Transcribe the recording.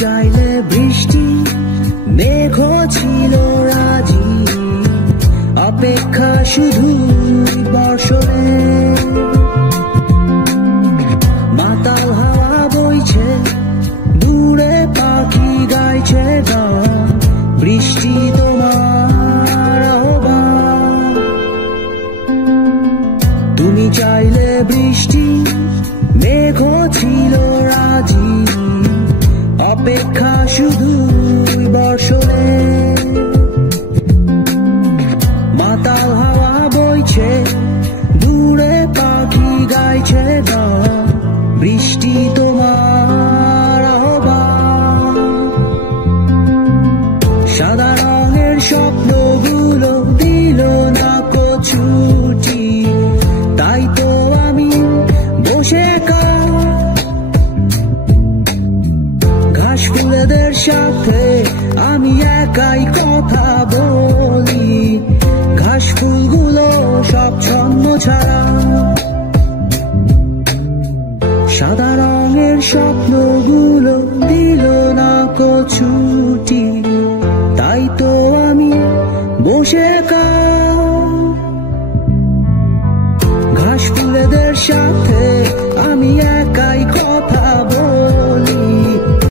চাইলে বৃষ্টি মেঘও ছিল রাজি, অপেক্ষা শুধু বর্ষণে। মাতাল হাওয়া বইছে, দূরে পাখি গাইছে গান, বৃষ্টি তোমার আহ্বান। তুমি চাইলে বৃষ্টি মেঘও ছিল রাজি, অপেক্ষা শুধু বর্ষণে। মাতাল হাওয়া বইছে, দূরে পাখি গাইছে গান, বৃষ্টি তোমার আহ্বান। সাদা রঙের স্বপ্নগুলো দিল না কো ছুটি, তাই তো আমি বসে ঘাস ফুলেদের সাথে আমি একাই কথা বলি, ঘাস ফুলগুলো সব ছন্ন ছাড়া। সাদা রঙের স্বপ্নগুলো দিল না কো ছুটি, তাই তো আমি বসে ঘাস ফুলেদের সাথে আমি